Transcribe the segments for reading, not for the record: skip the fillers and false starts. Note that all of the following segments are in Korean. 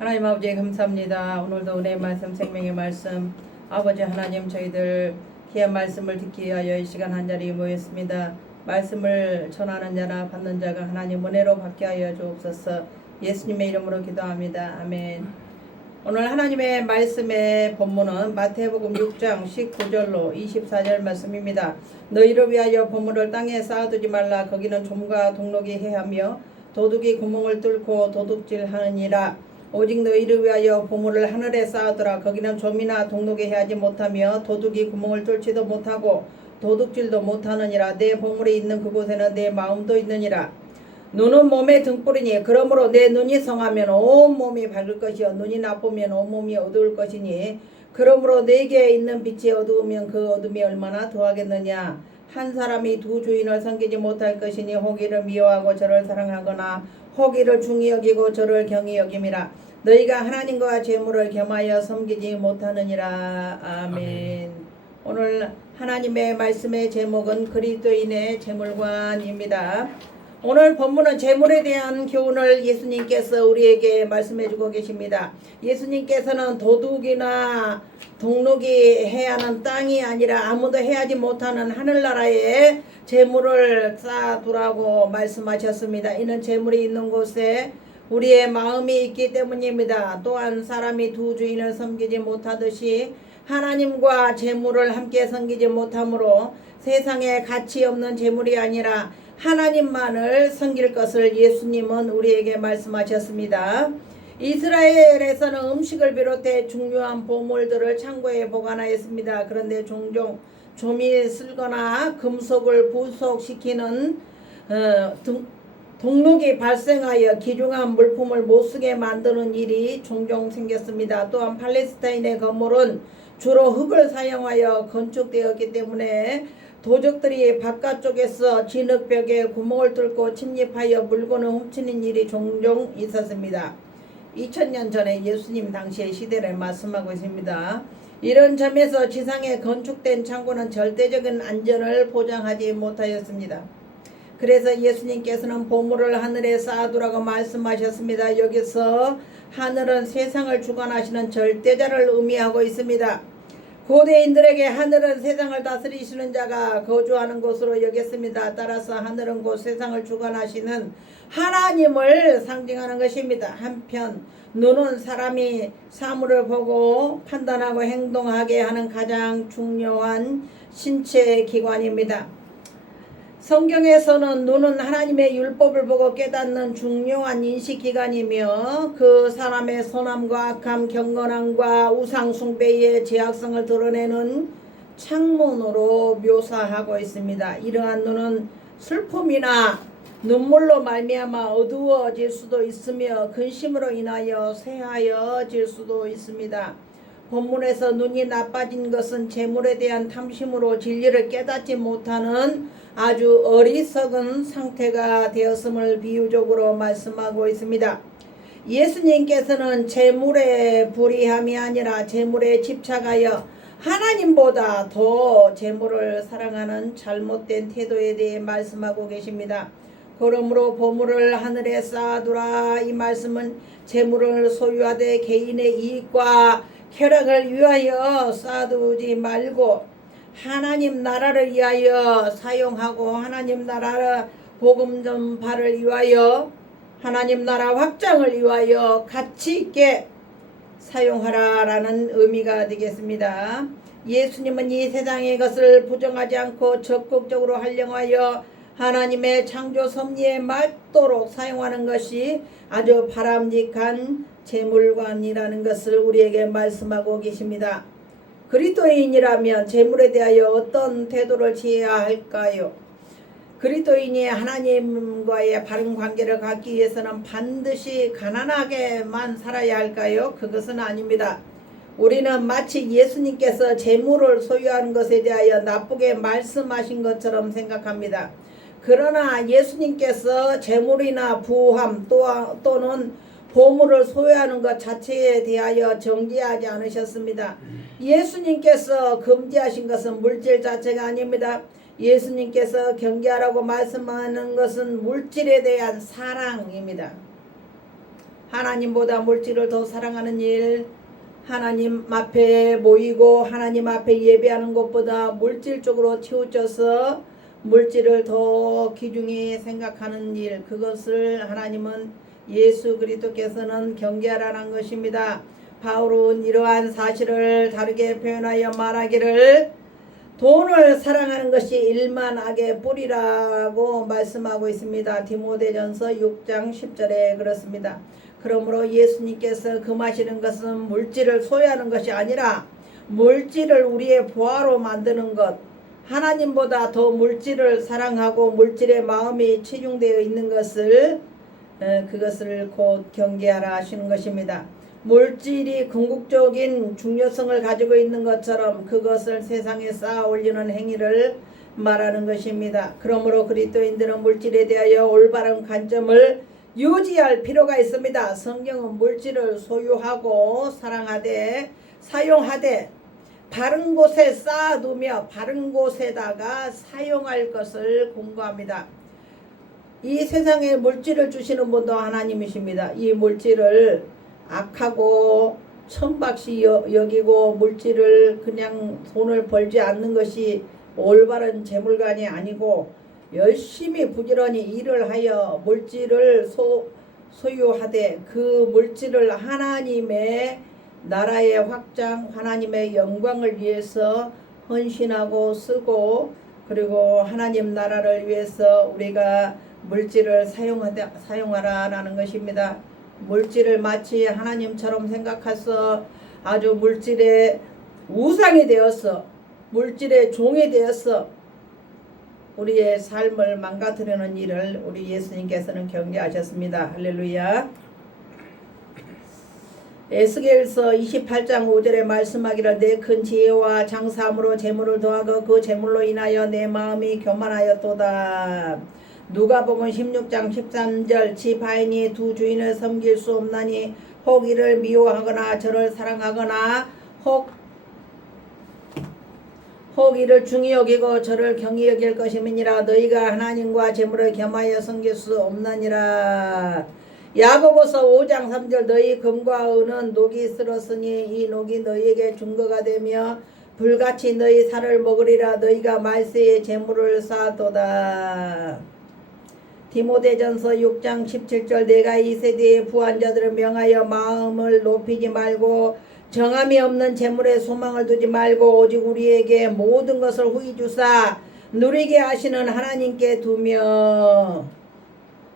하나님 아버지 감사합니다. 오늘도 은혜의 말씀, 생명의 말씀, 아버지 하나님 저희들 귀한 말씀을 듣기 위하여 이 시간 한자리에 모였습니다. 말씀을 전하는 자나 받는 자가 하나님 은혜로 받게 하여 주옵소서. 예수님의 이름으로 기도합니다. 아멘. 오늘 하나님의 말씀의 본문은 마태복음 6장 19절로 24절 말씀입니다. 너희를 위하여 보물을 땅에 쌓아두지 말라. 거기는 좀과 동록이 해하며 도둑이 구멍을 뚫고 도둑질하느니라. 오직 너희를 위하여 보물을 하늘에 쌓아두라. 거기는 좀이나 동록이 해하지 못하며 도둑이 구멍을 뚫지도 못하고 도둑질도 못하느니라. 내 보물이 있는 그곳에는 내 마음도 있느니라. 눈은 몸의 등불이니 그러므로 내 눈이 성하면 온 몸이 밝을 것이요 눈이 나쁘면 온 몸이 어두울 것이니 그러므로 내게 있는 빛이 어두우면 그 어둠이 얼마나 더하겠느냐. 한 사람이 두 주인을 섬기지 못할 것이니 혹 이를 미워하고 저를 사랑하거나 혹 이를 중히 여기고 저를 경히 여김이라. 너희가 하나님과 재물을 겸하여 섬기지 못하느니라. 아멘. 오늘 하나님의 말씀의 제목은 그리스도인의 재물관입니다. 오늘 본문은 재물에 대한 교훈을 예수님께서 우리에게 말씀해 주고 계십니다. 예수님께서는 도둑이나 동록이 해야 하는 땅이 아니라 아무도 해하지 못하는 하늘나라에 재물을 쌓아두라고 말씀하셨습니다. 이는 재물이 있는 곳에 우리의 마음이 있기 때문입니다. 또한 사람이 두 주인을 섬기지 못하듯이 하나님과 재물을 함께 섬기지 못하므로 세상에 가치 없는 재물이 아니라 하나님만을 섬길 것을 예수님은 우리에게 말씀하셨습니다. 이스라엘에서는 음식을 비롯해 중요한 보물들을 창고에 보관하였습니다. 그런데 종종 좀이 쓸거나 금속을 부속시키는 동록이 발생하여 귀중한 물품을 못쓰게 만드는 일이 종종 생겼습니다. 또한 팔레스타인의 건물은 주로 흙을 사용하여 건축되었기 때문에 도적들이 바깥쪽에서 진흙벽에 구멍을 뚫고 침입하여 물건을 훔치는 일이 종종 있었습니다. 2000년 전에 예수님 당시의 시대를 말씀하고 있습니다. 이런 점에서 지상에 건축된 창고는 절대적인 안전을 보장하지 못하였습니다. 그래서 예수님께서는 보물을 하늘에 쌓아두라고 말씀하셨습니다. 여기서 하늘은 세상을 주관하시는 절대자를 의미하고 있습니다. 고대인들에게 하늘은 세상을 다스리시는 자가 거주하는 곳으로 여겼습니다. 따라서 하늘은 곧 세상을 주관하시는 하나님을 상징하는 것입니다. 한편 눈은 사람이 사물을 보고 판단하고 행동하게 하는 가장 중요한 신체 기관입니다. 성경에서는 눈은 하나님의 율법을 보고 깨닫는 중요한 인식기관이며 그 사람의 선함과 악함, 경건함과 우상숭배의 제약성을 드러내는 창문으로 묘사하고 있습니다. 이러한 눈은 슬픔이나 눈물로 말미암아 어두워질 수도 있으며 근심으로 인하여 쇠하여질 수도 있습니다. 본문에서 눈이 나빠진 것은 재물에 대한 탐심으로 진리를 깨닫지 못하는 아주 어리석은 상태가 되었음을 비유적으로 말씀하고 있습니다. 예수님께서는 재물의 불의함이 아니라 재물에 집착하여 하나님보다 더 재물을 사랑하는 잘못된 태도에 대해 말씀하고 계십니다. 그러므로 보물을 하늘에 쌓아두라. 이 말씀은 재물을 소유하되 개인의 이익과 쾌락을 위하여 쌓아두지 말고 하나님 나라를 위하여 사용하고 하나님 나라 복음 전파를 위하여 하나님 나라 확장을 위하여 가치 있게 사용하라라는 의미가 되겠습니다. 예수님은 이 세상의 것을 부정하지 않고 적극적으로 활용하여 하나님의 창조 섭리에 맞도록 사용하는 것이 아주 바람직한 재물관이라는 것을 우리에게 말씀하고 계십니다. 그리스도인이라면 재물에 대하여 어떤 태도를 취해야 할까요? 그리스도인이 하나님과의 바른 관계를 갖기 위해서는 반드시 가난하게만 살아야 할까요? 그것은 아닙니다. 우리는 마치 예수님께서 재물을 소유하는 것에 대하여 나쁘게 말씀하신 것처럼 생각합니다. 그러나 예수님께서 재물이나 부함 또는 보물을 소유하는 것 자체에 대하여 정죄하지 않으셨습니다. 예수님께서 금지하신 것은 물질 자체가 아닙니다. 예수님께서 경계하라고 말씀하는 것은 물질에 대한 사랑입니다. 하나님보다 물질을 더 사랑하는 일, 하나님 앞에 모이고 하나님 앞에 예배하는 것보다 물질적으로 치우쳐서 물질을 더 귀중히 생각하는 일, 그것을 하나님은 예수 그리스도께서는 경계하라는 것입니다. 바울은 이러한 사실을 다르게 표현하여 말하기를 돈을 사랑하는 것이 일만 악의 뿌리라고 말씀하고 있습니다. 디모데전서 6장 10절에 그렇습니다. 그러므로 예수님께서 금하시는 것은 물질을 소유하는 것이 아니라 물질을 우리의 부하로 만드는 것, 하나님보다 더 물질을 사랑하고 물질의 마음이 치중되어 있는 것을 그것을 곧 경계하라 하시는 것입니다. 물질이 궁극적인 중요성을 가지고 있는 것처럼 그것을 세상에 쌓아 올리는 행위를 말하는 것입니다. 그러므로 그리스도인들은 물질에 대하여 올바른 관점을 유지할 필요가 있습니다. 성경은 물질을 소유하고 사랑하되 사용하되 바른 곳에 쌓아두며 바른 곳에다가 사용할 것을 공부합니다. 이 세상에 물질을 주시는 분도 하나님이십니다. 이 물질을 악하고 천박시 여기고 물질을 그냥 돈을 벌지 않는 것이 올바른 재물관이 아니고 열심히 부지런히 일을 하여 물질을 소유하되 그 물질을 하나님의 나라의 확장, 하나님의 영광을 위해서 헌신하고 쓰고, 그리고 하나님 나라를 위해서 우리가 물질을 사용하라라는 것입니다. 물질을 마치 하나님처럼 생각해서 아주 물질의 우상이 되어서 물질의 종이 되어서 우리의 삶을 망가뜨리는 일을 우리 예수님께서는 경계하셨습니다. 할렐루야. 에스겔서 28장 5절에 말씀하기를 내 큰 지혜와 장사함으로 재물을 더하고 그 재물로 인하여 내 마음이 교만하였도다. 누가복음 16장 13절 집 하인이 두 주인을 섬길 수 없나니 혹 이를 미워하거나 저를 사랑하거나 혹 이를 중히 여기고 저를 경히 여길 것임이니라. 너희가 하나님과 재물을 겸하여 섬길 수 없나니라. 야고보서 5장 3절 너희 금과 은은 녹이 쓸었으니 이 녹이 너희에게 증거가 되며 불같이 너희 살을 먹으리라. 너희가 말세에 재물을 쌓도다. 디모데전서 6장 17절 내가 이 세대의 부한자들을 명하여 마음을 높이지 말고 정함이 없는 재물에 소망을 두지 말고 오직 우리에게 모든 것을 후히 주사 누리게 하시는 하나님께 두며.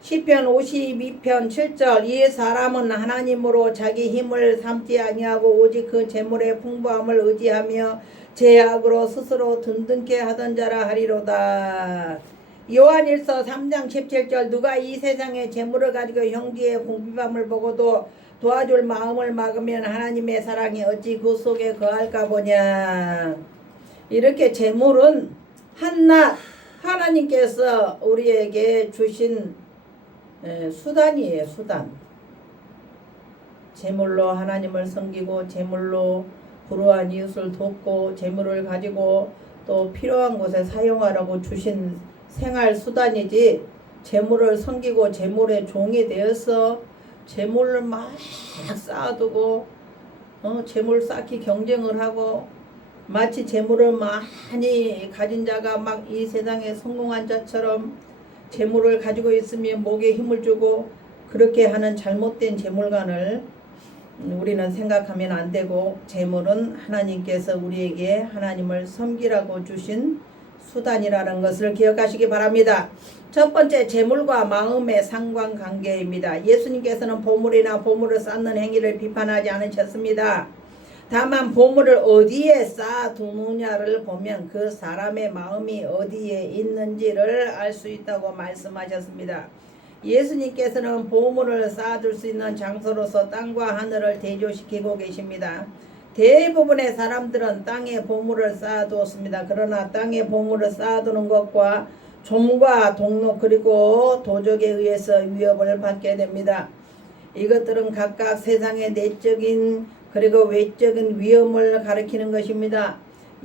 시편 52편 7절 이 사람은 하나님으로 자기 힘을 삼지 아니하고 오직 그 재물의 풍부함을 의지하며 제약으로 스스로 든든케 하던 자라 하리로다. 요한일서 3장 17절 누가 이 세상의 재물을 가지고 형제의 궁핍함을 보고도 도와줄 마음을 막으면 하나님의 사랑이 어찌 그 속에 거할까 보냐. 이렇게 재물은 한낱 하나님께서 우리에게 주신 수단이에요. 수단. 재물로 하나님을 섬기고 재물로 불우한 이웃을 돕고 재물을 가지고 또 필요한 곳에 사용하라고 주신 생활 수단이지, 재물을 섬기고 재물의 종이 되어서 재물을 막 쌓아두고 재물 쌓기 경쟁을 하고 마치 재물을 많이 가진 자가 막 이 세상에 성공한 자처럼 재물을 가지고 있으면 목에 힘을 주고 그렇게 하는 잘못된 재물관을 우리는 생각하면 안 되고, 재물은 하나님께서 우리에게 하나님을 섬기라고 주신 수단이라는 것을 기억하시기 바랍니다. 첫 번째, 재물과 마음의 상관관계입니다. 예수님께서는 보물이나 보물을 쌓는 행위를 비판하지 않으셨습니다. 다만 보물을 어디에 쌓아두느냐를 보면 그 사람의 마음이 어디에 있는지를 알 수 있다고 말씀하셨습니다. 예수님께서는 보물을 쌓아둘 수 있는 장소로서 땅과 하늘을 대조시키고 계십니다. 대부분의 사람들은 땅에 보물을 쌓아두었습니다. 그러나 땅에 보물을 쌓아두는 것과 좀과 동록 그리고 도적에 의해서 위협을 받게 됩니다. 이것들은 각각 세상의 내적인 그리고 외적인 위험을 가리키는 것입니다.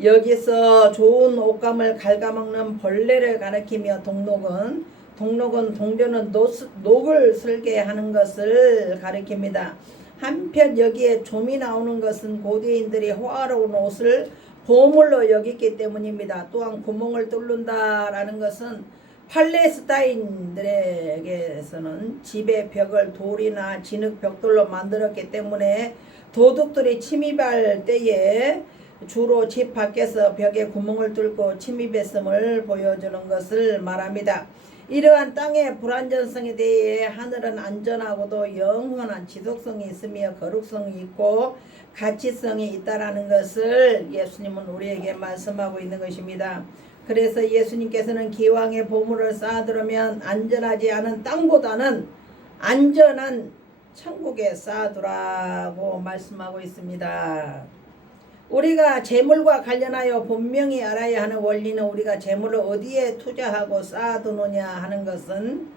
여기서 좋은 옷감을 갉아먹는 벌레를 가리키며 동록은 동록은 동전은 녹을 슬게 하는 것을 가리킵니다. 한편 여기에 좀이 나오는 것은 고대인들이 호화로운 옷을 보물로 여겼기 때문입니다. 또한 구멍을 뚫는다라는 것은 팔레스타인들에게서는 집의 벽을 돌이나 진흙 벽돌로 만들었기 때문에 도둑들이 침입할 때에 주로 집 밖에서 벽에 구멍을 뚫고 침입했음을 보여주는 것을 말합니다. 이러한 땅의 불안전성에 대해 하늘은 안전하고도 영원한 지속성이 있으며 거룩성이 있고 가치성이 있다라는 것을 예수님은 우리에게 말씀하고 있는 것입니다. 그래서 예수님께서는 기왕에 보물을 쌓아두려면 안전하지 않은 땅보다는 안전한 천국에 쌓아두라고 말씀하고 있습니다. 우리가 재물과 관련하여 분명히 알아야 하는 원리는 우리가 재물을 어디에 투자하고 쌓아두느냐 하는 것은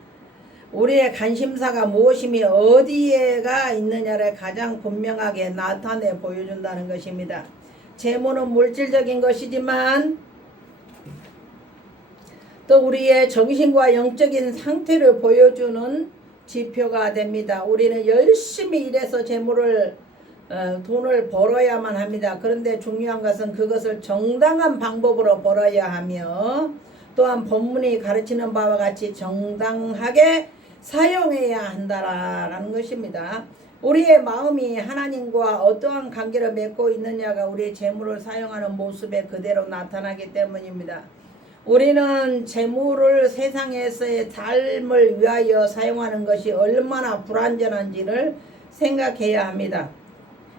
우리의 관심사가 무엇이며 어디에가 있느냐를 가장 분명하게 나타내 보여준다는 것입니다. 재물은 물질적인 것이지만 또 우리의 정신과 영적인 상태를 보여주는 지표가 됩니다. 우리는 열심히 일해서 재물을 돈을 벌어야만 합니다. 그런데 중요한 것은 그것을 정당한 방법으로 벌어야 하며 또한 본문이 가르치는 바와 같이 정당하게 사용해야 한다라는 것입니다. 우리의 마음이 하나님과 어떠한 관계를 맺고 있느냐가 우리의 재물을 사용하는 모습에 그대로 나타나기 때문입니다. 우리는 재물을 세상에서의 삶을 위하여 사용하는 것이 얼마나 불완전한지를 생각해야 합니다.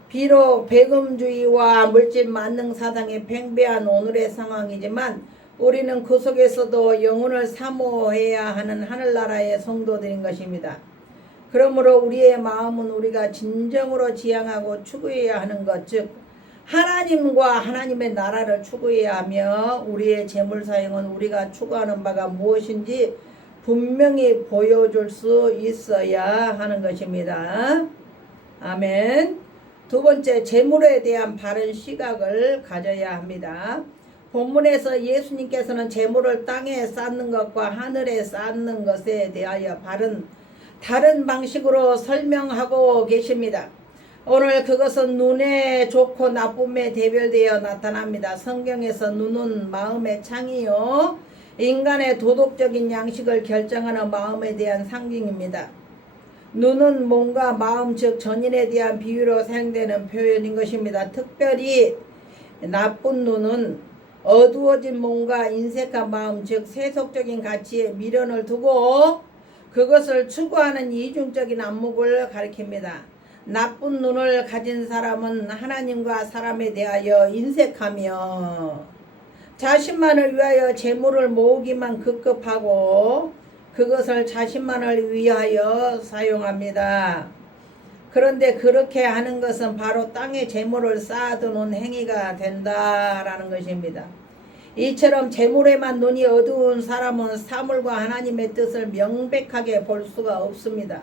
비록 배금주의와 물질 만능 사상이 팽배한 오늘의 상황이지만 우리는 그 속에서도 영혼을 사모해야 하는 하늘나라의 성도들인 것입니다. 그러므로 우리의 마음은 우리가 진정으로 지향하고 추구해야 하는 것, 즉 하나님과 하나님의 나라를 추구해야 하며 우리의 재물 사용은 우리가 추구하는 바가 무엇인지 분명히 보여줄 수 있어야 하는 것입니다. 아멘. 두 번째, 재물에 대한 바른 시각을 가져야 합니다. 본문에서 예수님께서는 재물을 땅에 쌓는 것과 하늘에 쌓는 것에 대하여 다른 방식으로 설명하고 계십니다. 오늘 그것은 눈에 좋고 나쁨에 대별되어 나타납니다. 성경에서 눈은 마음의 창이요 인간의 도덕적인 양식을 결정하는 마음에 대한 상징입니다. 눈은 몸과 마음 즉 전인에 대한 비유로 사용되는 표현인 것입니다. 특별히 나쁜 눈은 어두워진 몸과 인색한 마음 즉 세속적인 가치에 미련을 두고 그것을 추구하는 이중적인 안목을 가리킵니다. 나쁜 눈을 가진 사람은 하나님과 사람에 대하여 인색하며 자신만을 위하여 재물을 모으기만 급급하고 그것을 자신만을 위하여 사용합니다. 그런데 그렇게 하는 것은 바로 땅에 재물을 쌓아두는 행위가 된다라는 것입니다. 이처럼 재물에만 눈이 어두운 사람은 사물과 하나님의 뜻을 명백하게 볼 수가 없습니다.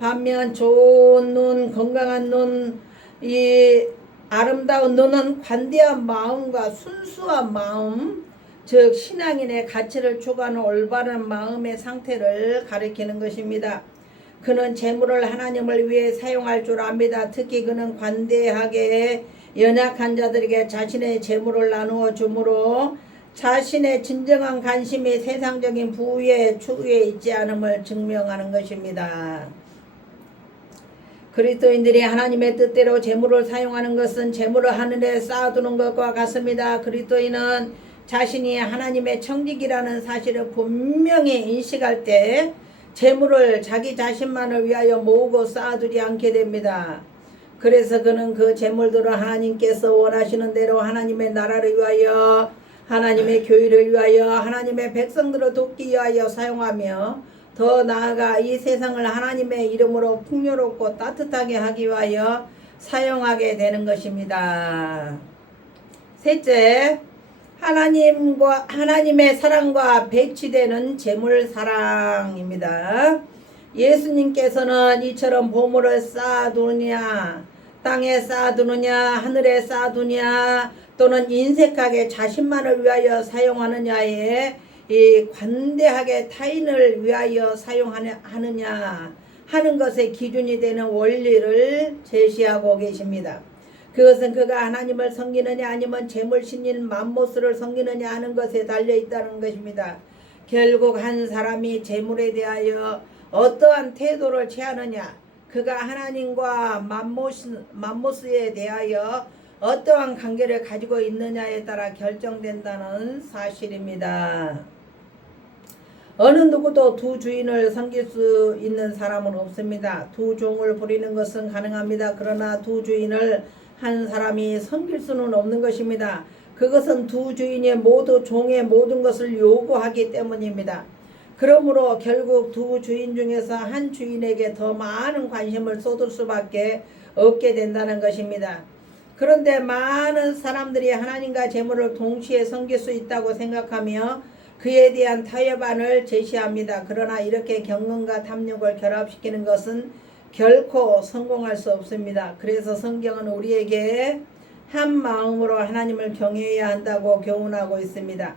반면 좋은 눈, 건강한 눈, 이 아름다운 눈은 관대한 마음과 순수한 마음, 즉 신앙인의 가치를 추구하는 올바른 마음의 상태를 가리키는 것입니다. 그는 재물을 하나님을 위해 사용할 줄 압니다. 특히 그는 관대하게 연약한 자들에게 자신의 재물을 나누어 주므로 자신의 진정한 관심이 세상적인 부의 추구에 있지 않음을 증명하는 것입니다. 그리스도인들이 하나님의 뜻대로 재물을 사용하는 것은 재물을 하늘에 쌓아두는 것과 같습니다. 그리스도인은 자신이 하나님의 청직이라는 사실을 분명히 인식할 때 재물을 자기 자신만을 위하여 모으고 쌓아두지 않게 됩니다. 그래서 그는 그 재물들을 하나님께서 원하시는 대로 하나님의 나라를 위하여 하나님의 교회를 위하여 하나님의 백성들을 돕기 위하여 사용하며 더 나아가 이 세상을 하나님의 이름으로 풍요롭고 따뜻하게 하기 위하여 사용하게 되는 것입니다. 셋째, 하나님의 사랑과 배치되는 재물 사랑입니다. 예수님께서는 이처럼 보물을 쌓아두느냐, 땅에 쌓아두느냐, 하늘에 쌓아두느냐, 또는 인색하게 자신만을 위하여 사용하느냐에 이 관대하게 타인을 위하여 사용하느냐 하는 것의 기준이 되는 원리를 제시하고 계십니다. 그것은 그가 하나님을 섬기느냐 아니면 재물신인 맘모스를 섬기느냐 하는 것에 달려있다는 것입니다. 결국 한 사람이 재물에 대하여 어떠한 태도를 취하느냐, 그가 하나님과 맘모스에 대하여 어떠한 관계를 가지고 있느냐에 따라 결정된다는 사실입니다. 어느 누구도 두 주인을 섬길 수 있는 사람은 없습니다. 두 종을 부리는 것은 가능합니다. 그러나 두 주인을 한 사람이 섬길 수는 없는 것입니다. 그것은 두 주인이 모두 종의 모든 것을 요구하기 때문입니다. 그러므로 결국 두 주인 중에서 한 주인에게 더 많은 관심을 쏟을 수밖에 없게 된다는 것입니다. 그런데 많은 사람들이 하나님과 재물을 동시에 섬길 수 있다고 생각하며 그에 대한 타협안을 제시합니다. 그러나 이렇게 경건과 탐욕을 결합시키는 것은 결코 성공할 수 없습니다. 그래서 성경은 우리에게 한 마음으로 하나님을 경외해야 한다고 교훈하고 있습니다.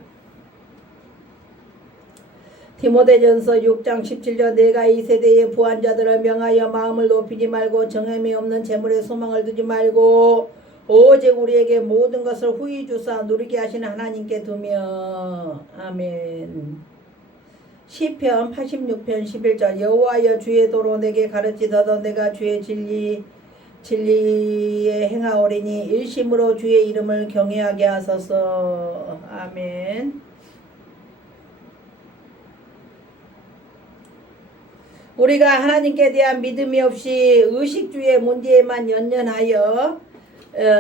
디모데전서 6장 17절 내가 이 세대의 부한자들을 명하여 마음을 높이지 말고 정함이 없는 재물에 소망을 두지 말고 오직 우리에게 모든 것을 후히 주사 누리게 하시는 하나님께 두며. 아멘. 시편 86편 11절 여호와여 주의 도로 내게 가르치소서. 내가 주의 진리에 행하오리니 일심으로 주의 이름을 경외하게 하소서. 아멘. 우리가 하나님께 대한 믿음이 없이 의식주의 문제에만 연연하여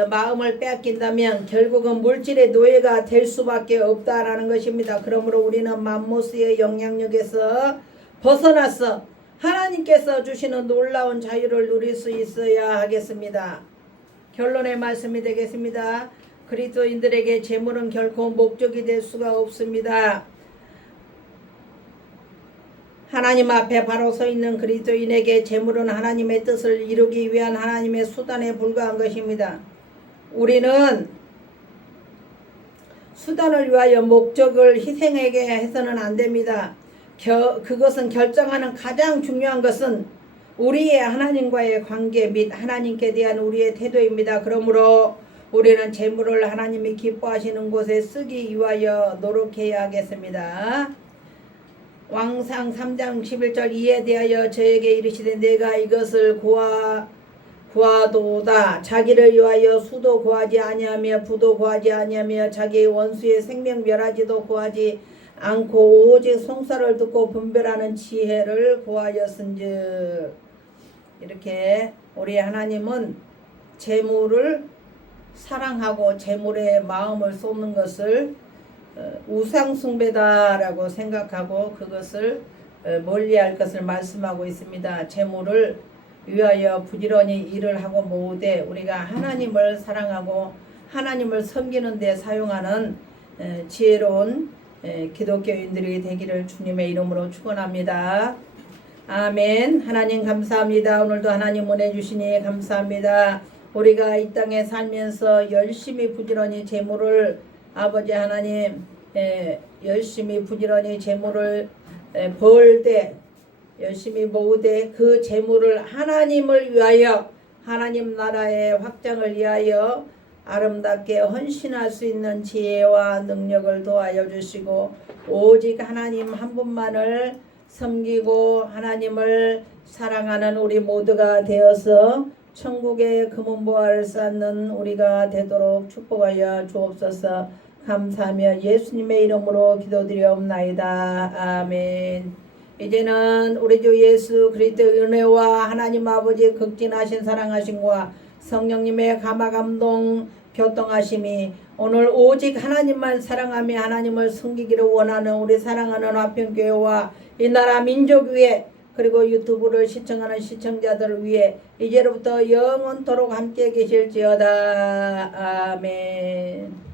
마음을 빼앗긴다면 결국은 물질의 노예가 될 수밖에 없다라는 것입니다. 그러므로 우리는 맘모스의 영향력에서 벗어나서 하나님께서 주시는 놀라운 자유를 누릴 수 있어야 하겠습니다. 결론의 말씀이 되겠습니다. 그리스도인들에게 재물은 결코 목적이 될 수가 없습니다. 하나님 앞에 바로 서 있는 그리스도인에게 재물은 하나님의 뜻을 이루기 위한 하나님의 수단에 불과한 것입니다. 우리는 수단을 위하여 목적을 희생하게 해서는 안 됩니다. 그것은 결정하는 가장 중요한 것은 우리의 하나님과의 관계 및 하나님께 대한 우리의 태도입니다. 그러므로 우리는 재물을 하나님이 기뻐하시는 곳에 쓰기 위하여 노력해야 하겠습니다. 왕상 3장 11절 이에 대하여 저에게 이르시되 내가 이것을 구하도다. 자기를 위하여 수도 구하지 아니하며 부도 구하지 아니하며 자기의 원수의 생명 멸하지도 구하지 않고 오직 송사를 듣고 분별하는 지혜를 구하였은즉. 이렇게 우리 하나님은 재물을 사랑하고 재물에 마음을 쏟는 것을 우상숭배다라고 생각하고 그것을 멀리할 것을 말씀하고 있습니다. 재물을 위하여 부지런히 일을 하고 모으되 우리가 하나님을 사랑하고 하나님을 섬기는 데 사용하는 지혜로운 기독교인들이 되기를 주님의 이름으로 축원합니다. 아멘. 하나님 감사합니다. 오늘도 하나님 은혜 주시니 감사합니다. 우리가 이 땅에 살면서 열심히 부지런히 재물을 아버지 하나님 열심히 부지런히 재물을 벌 때 열심히 모으되 그 재물을 하나님을 위하여 하나님 나라의 확장을 위하여 아름답게 헌신할 수 있는 지혜와 능력을 도와여 주시고 오직 하나님 한 분만을 섬기고 하나님을 사랑하는 우리 모두가 되어서 천국의 금은보화를 쌓는 우리가 되도록 축복하여 주옵소서. 감사하며 예수님의 이름으로 기도드리옵나이다. 아멘. 이제는 우리 주 예수 그리스도의 은혜와 하나님 아버지의 극진하신 사랑하심과 성령님의 감화감동 교통하심이 오늘 오직 하나님만 사랑하며 하나님을 섬기기를 원하는 우리 사랑하는 화평교회와 이 나라 민족 위에 그리고 유튜브를 시청하는 시청자들을 위해 이제로부터 영원토록 함께 계실지어다. 아멘.